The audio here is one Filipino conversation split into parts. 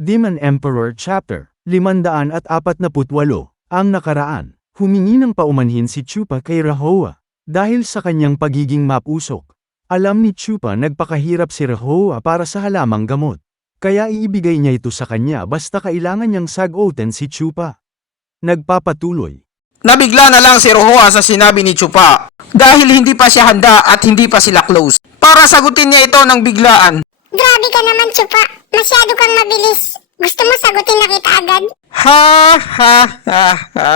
Demon Emperor Chapter 548. Ang nakaraan, humingi ng paumanhin si Chupa kay Rahowa. Dahil sa kanyang pagiging mapusok, alam ni Chupa nagpakahirap si Rahowa para sa halamang gamot. Kaya iibigay niya ito sa kanya basta kailangan niyang sagutin si Chupa. Nagpapatuloy. Nabigla na lang si Rahowa sa sinabi ni Chupa dahil hindi pa siya handa at hindi pa sila close. Para sagutin niya ito ng biglaan. Grabe ka naman, Chupa. Masyado kang mabilis. Gusto mo sagutin na kita agad? Ha ha ha ha.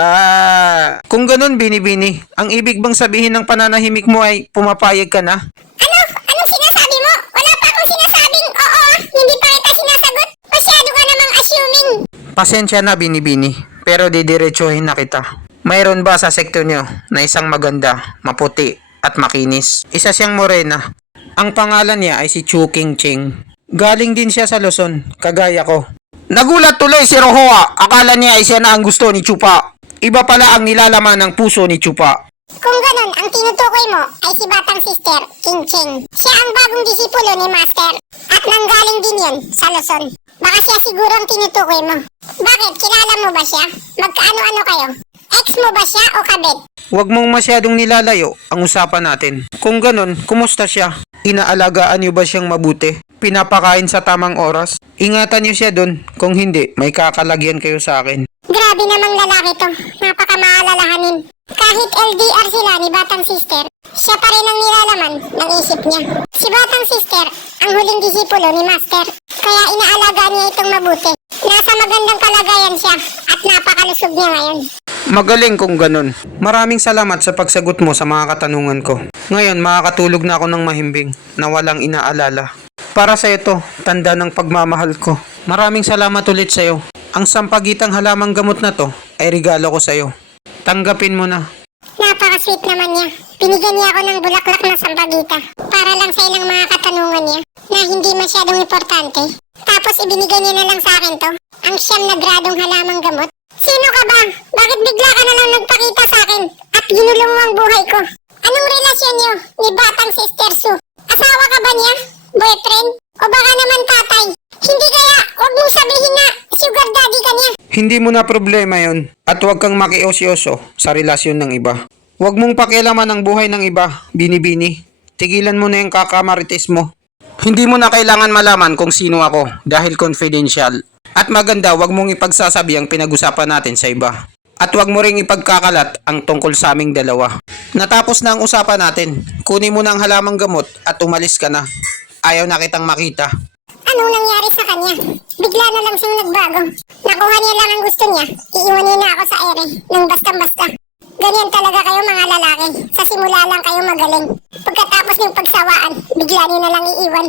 Kung ganun, Bini-Bini, ang ibig bang sabihin ng pananahimik mo ay pumapayag ka na? Ano? Anong sinasabi mo? Wala pa akong sinasabing oo. Hindi pa kita sinasagot. Masyado ka namang assuming. Pasensya na, Bini-Bini, pero didiretsuhin na kita. Mayroon ba sa sektor nyo na isang maganda, maputi at makinis? Isa siyang morena. Ang pangalan niya ay si Chu King Ching. Galing din siya sa Luzon, kagaya ko. Nagulat tuloy si Rahowa. Akala niya ay siya na ang gusto ni Chupa. Iba pala ang nilalaman ng puso ni Chupa. Kung ganun, ang tinutukoy mo ay si Batang Sister, King Ching. Siya ang bagong disipulo ni Master. At nanggaling din yun sa Luzon. Baka siya siguro ang tinutukoy mo. Bakit? Kilala mo ba siya? Magkaano-ano kayo? Ex mo ba siya o kabit? Huwag mong masyadong nilalayo ang usapan natin. Kung ganun, kumusta siya? Inaalagaan niyo ba siyang mabuti? Pinapakain sa tamang oras? Ingatan niyo siya dun. Kung hindi, may kakalagyan kayo sa akin. Grabe namang lalaki to. Napakamaalalahanin. Kahit LDR sila ni Batang Sister, siya pa rin ang nilalaman ng isip niya. Si Batang Sister, ang huling disipulo ni Master. Kaya inaalagaan niya itong mabuti. Nasa magandang kalagayan siya at napakalusog niya ngayon. Magaling kung ganun. Maraming salamat sa pagsagot mo sa mga katanungan ko. Ngayon, makakatulog na ako ng mahimbing na walang inaalala. Para sa ito, tanda ng pagmamahal ko. Maraming salamat ulit sa iyo. Ang sampagitang halamang gamot na to ay regalo ko sa iyo. Tanggapin mo na. Napaka-sweet naman niya. Binigyan niya ako ng bulaklak na sampagita para lang sa ilang mga katanungan niya na hindi masyadong importante. Tapos ibinigay niya na lang sa akin to, ang siyam na gradong halamang gamot. Sino ka ba? Bakit bigla ka na lang nagpakita sa akin at ginulong mo ang buhay ko? Anong relasyon niyo ni Batang Sister Sue? Asawa ka ba niya? Boyfriend? O baka naman tatay? Hindi kaya, huwag mong sabihin na sugar daddy ka niya. Hindi mo na problema yon at huwag kang makiosyoso sa relasyon ng iba. Huwag mong pakialaman ang buhay ng iba, Bini-Bini. Tigilan mo na yung kakamarites mo. Hindi mo na kailangan malaman kung sino ako dahil confidential. At maganda, huwag mong ipagsasabi ang pinag-usapan natin sa iba. At huwag mo ring ipagkakalat ang tungkol sa aming dalawa. Natapos na ang usapan natin. Kunin mo na ang halamang gamot at umalis ka na. Ayaw na kitang makita. Anong nangyari sa kanya? Bigla na lang siyang nagbago. Nakuha niya lang ang gusto niya. Iiwan niya na ako sa ere ng basta-basta. Ganyan talaga kayo mga lalaki. Sa simula lang kayo magaling. Pagkatapos ng pagsawaan, bigla niyo na lang iiwan.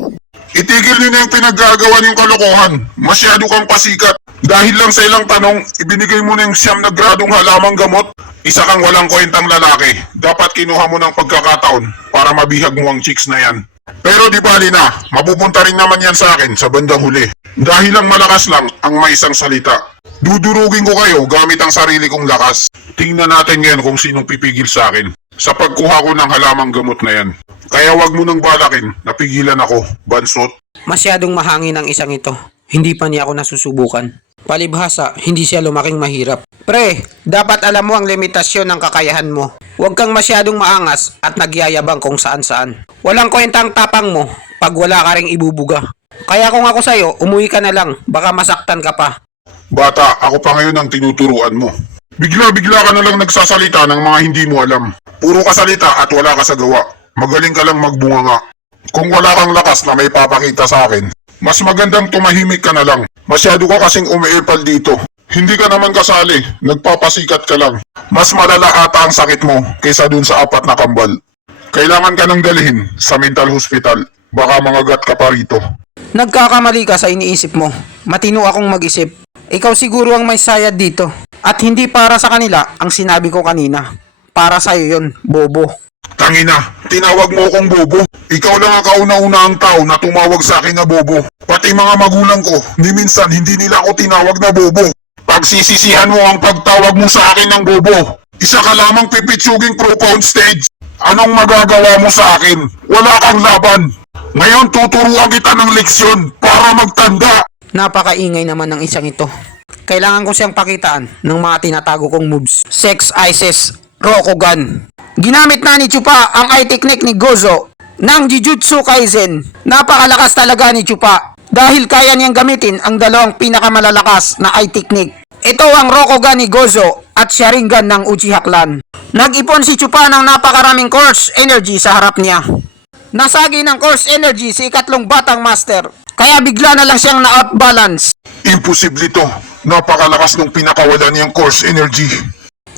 Itigil niyo na yung pinaggagawa niyong kalokohan. Masyado kang pasikat. Dahil lang sa ilang tanong, ibinigay mo na yung siyam na gradong halamang gamot. Isa kang walang kwentang lalaki. Dapat kinuha mo ng pagkakataon para mabihag mo ang chicks na yan. Pero di bali na, mapupunta rin naman yan sa akin sa bandang huli. Dahil lang malakas lang ang may isang salita. Dudurugin ko kayo gamit ang sarili kong lakas. Tingnan natin ngayon kung sinong pipigil sa akin sa pagkuha ko ng halamang gamot na yan. Kaya wag mo nang balakin, napigilan ako, bansot. Masyadong mahangin ang isang ito. Hindi pa niya ako nasusubukan. Palibhasa, hindi siya lumaking mahirap. Pre, dapat alam mo ang limitasyon ng kakayahan mo. Huwag kang masyadong maangas at nagyayabang kung saan-saan. Walang kwentang tapang mo pag wala ka ring ibubuga. Kaya kung ako sa'yo, umuwi ka na lang. Baka masaktan ka pa. Bata, ako pa ngayon ang tinuturuan mo. Bigla-bigla ka na lang nagsasalita ng mga hindi mo alam. Puro ka salita at wala ka sa gawa. Magaling ka lang magbunganga. Kung wala kang lakas na may papakita sa akin, mas magandang tumahimik ka na lang. Masyado ka kasing umiipal dito. Hindi ka naman kasali, nagpapasikat ka lang. Mas malala ata ang sakit mo kaysa dun sa 4 na kambal. Kailangan ka nang dalhin sa mental hospital. Baka mangagat ka pa rito. Nagkakamali ka sa iniisip mo. Matino akong mag-isip. Ikaw siguro ang may sayad dito. At hindi para sa kanila ang sinabi ko kanina. Para sa'yo yun, bobo. Tangina, tinawag mo akong bobo. Ikaw lang ang kauna-unahang tao na tumawag sa akin na bobo. Pati mga magulang ko, ni minsan hindi nila ako tinawag na bobo. Pagsisisihan mo ang pagtawag mo sa akin ng bobo. Isa ka lamang pipitsuging profound stage. Anong magagawa mo sa akin? Wala kang laban. Ngayon tuturuan kita ng leksyon para magtanda. Napakaingay naman ng isang ito. Kailangan ko siyang pakitaan ng mga tinatago kong moves. Sex Isis, Rokugan. Ginamit na ni Chupa ang eye technique ni Gozo ng Jujutsu Kaisen. Napakalakas talaga ni Chupa dahil kaya niyang gamitin ang dalawang pinakamalalakas na eye technique. Ito ang Rokugan ni Gozo at Sharingan ng Uchiha Clan. Nag-ipon si Chupa ng napakaraming course energy sa harap niya. Nasagi ng course energy si ikatlong batang master. Kaya bigla na lang siyang na-outbalance. Imposible to. Napakalakas ng pinakawala niyang course energy.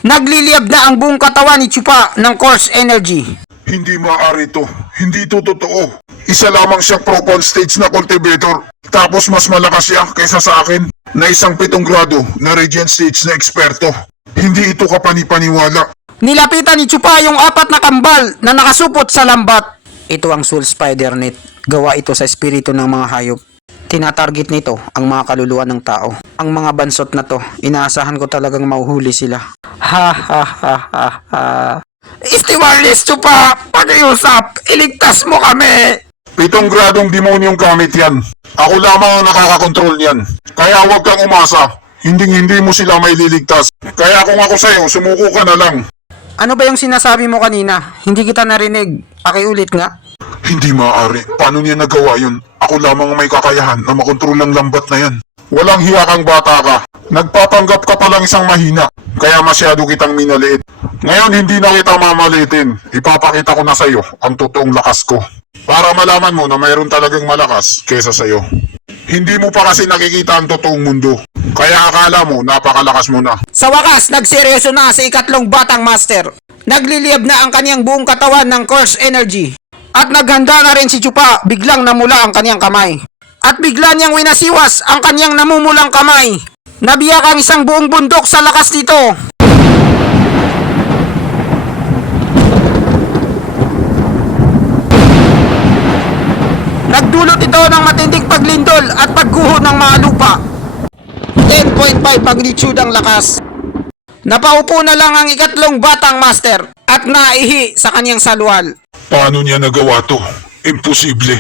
Nagliliyab na ang buong katawan ni Chupa ng course energy. Hindi maaari to. Hindi to totoo. Isa lamang siyang Pro-Con stage na cultivator. Tapos mas malakas siya kaysa sa akin na isang 7 grado na Radiant stage na eksperto. Hindi ito kapanipaniwala. Nilapitan ni Chupa yung 4 na kambal na nakasupot sa lambat. Ito ang Soul Spider Net. Gawa ito sa espiritu ng mga hayop. Tinatarget nito ang mga kaluluwa ng tao. Ang mga bansot na to, inaasahan ko talagang mauhuli sila. Ha ha ha ha ha. Istiwalis Chupa! Pag-iusap! Iligtas mo kami! 7 gradong demonyong gamit yan. Ako lamang ang nakakakontrol niyan. Kaya huwag kang umasa. Hindi mo sila may liligtas. Kaya kung ako sa'yo, sumuko ka na lang. Ano ba yung sinasabi mo kanina? Hindi kita narinig. Pakiulit nga. Hindi maaari. Paano niya nagawa yun? Ako lamang ang may kakayahan na makontrol ang lambat na yan. Walang hiya kang bata ka. Nagpapanggap ka palang isang mahina. Kaya masyado kitang minaliit. Ngayon hindi na kita mamalitin. Ipapakita ko na sa'yo ang totoong lakas ko. Para malaman mo na mayroon talagang malakas kesa sa'yo. Hindi mo pa kasi nakikita ang totoong mundo. Kaya akala mo napakalakas mo na. Sa wakas, nagseryoso na sa ikatlong batang master. Nagliliyab na ang kanyang buong katawan ng course energy. At naghanda na rin si Chupa, biglang namula ang kanyang kamay. At bigla niyang winasiwas ang kanyang namumulang kamay. Nabiyak ang isang buong bundok sa lakas nito. Nagdulot ito ng matinding paglindol at pagguho ng mga lupa. 10.5 magnitude ang lakas. Napaupo na lang ang ikatlong batang master at naihi sa kanyang salwal. Paano niya nagawa to? Imposible.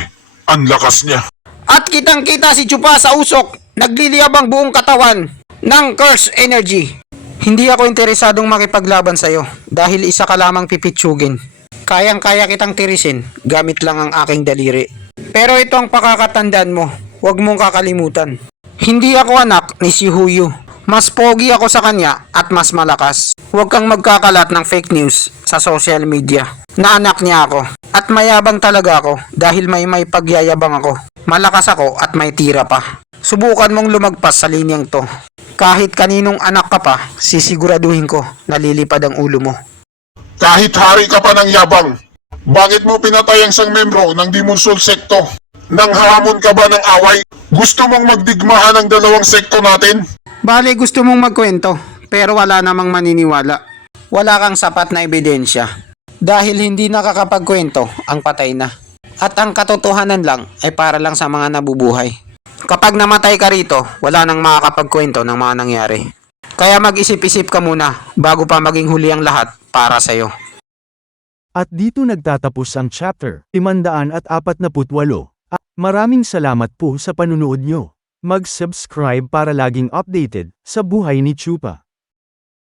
Ang lakas niya. At kitang-kita si Chupa sa usok, nagliliyab ang buong katawan ng curse energy. Hindi ako interesadong makipaglaban sa'yo dahil isa ka lamang pipitsugin. Kayang-kaya kitang tirisin gamit lang ang aking daliri. Pero ito ang pakakatandaan mo, huwag mong kakalimutan. Hindi ako anak ni si Huyu. Mas pogi ako sa kanya at mas malakas. Huwag kang magkakalat ng fake news sa social media na anak niya ako. At mayabang talaga ako dahil may pagyayabang ako. Malakas ako at may tira pa. Subukan mong lumagpas sa linyang to. Kahit kaninong anak ka pa, sisiguraduhin ko na lilipad ang ulo mo. Kahit hari ka pa ng yabang, bakit mo pinatay ang isang membro ng Demon Soul Secto? Nang hamon ka ba ng away? Gusto mong magdigmahan ang dalawang sekto natin? Bale, gusto mong magkwento, pero wala namang maniniwala. Wala kang sapat na ebidensya. Dahil hindi nakakapagkwento, ang patay na. At ang katotohanan lang ay para lang sa mga nabubuhay. Kapag namatay ka rito, wala nang makakapagkwento ng mga nangyari. Kaya mag-isip-isip ka muna bago pa maging huli ang lahat para sa'yo. At dito nagtatapos ang chapter 548. Maraming salamat po sa panunood nyo. Mag-subscribe para laging updated sa buhay ni Chupa.